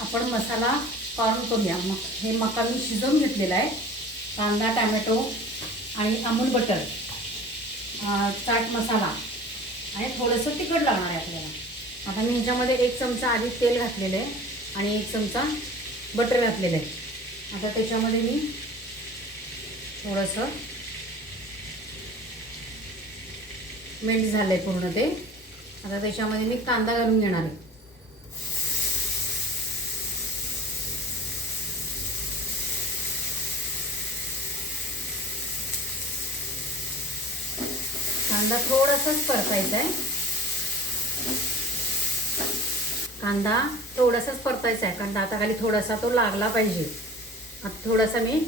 आपण मसाला काढून करूया। मग हे मका मी शिजवून घेतलेला आहे। कांदा, टॅमॅटो आणि अमूल बटर, चाट मसाला आणि थोडंसं तिखट लागणार आहे आपल्याला। आता मी ह्याच्यामध्ये 1 चमचा आधी तेल घातलेलं आहे आणि 1 चमचा बटर घातलेलं आहे। आता त्याच्यामध्ये मी थोडंसं मेल्ट झालं आहे पूर्ण ते। आता त्याच्यामध्ये मी कांदा घालून घेणार आहे। कांदा थोडासाच परतायचा आहे। कांदा थोडासाच परतायचा आहे, कारण दाताखाली थोडासा तो लागला पाहिजे। आता थोडासा मी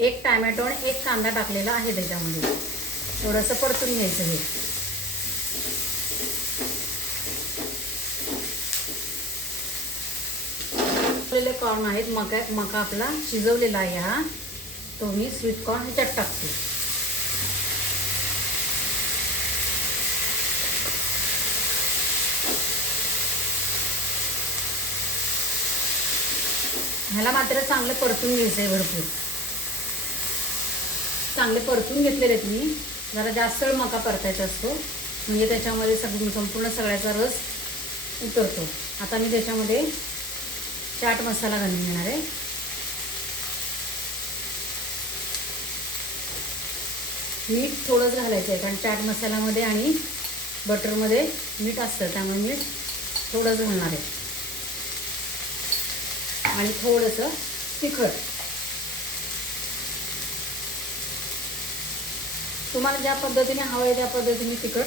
1 टॅमॅटो आणि 1 कांदा टाकलेला आहे त्याच्यामध्ये। थोडंसं परतून घ्यायचं हे। शिजवलेले कॉर्न आहेत, मका आपला शिजवलेला आहे हा। तो मी स्वीट कॉर्न ह्याच्यात टाकते। ह्याला मात्र चांगलं परतून घ्यायचं आहे भरपूर। चांगले परतून घेतलेले आहेत मी। जरा जास्त वेळ मका परतायचा असतो, म्हणजे त्याच्यामध्ये संपूर्ण सगळ्याचा रस उतरतो। आता मी त्याच्यामध्ये चाट मसाला घालून घेणार आहे। मीठ थोडंच घालायचं आहे, कारण चाट मसाल्यामध्ये आणि बटरमध्ये मीठ असतं, त्यामुळे मीठ थोडंच घालणार आहे। आणि थोडंसं तिखट, तुम्हाला ज्या पद्धतीने हवं आहे त्या पद्धतीने तिखट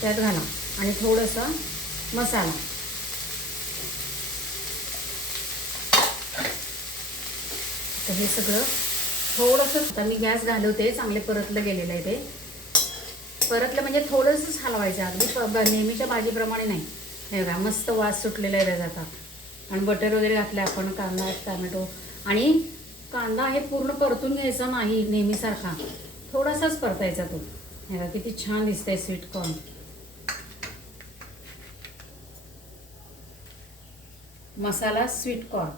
त्यात घाला। आणि थोडंसं मसाला। तर हे सगळं थोडंसं, आता मी गॅस घालवते। चांगले परतलं गेलेलं आहे ते। परतलं म्हणजे थोडंसंच हलवायचं, अगदी नेहमीच्या भाजीप्रमाणे नाही। हे बघा मस्त वास सुटलेला आहे त्याचा। आणि बटर वगैरे घातलं आपण, कांदा, टॅमॅटो आणि कांदा हे पूर्ण परतून घ्यायचा नाही नेहमीसारखा, थोडासाच परतायचा तो। हे बघा किती छान दिसतंय स्वीट कॉर्न। मसाला स्वीट कॉर्न।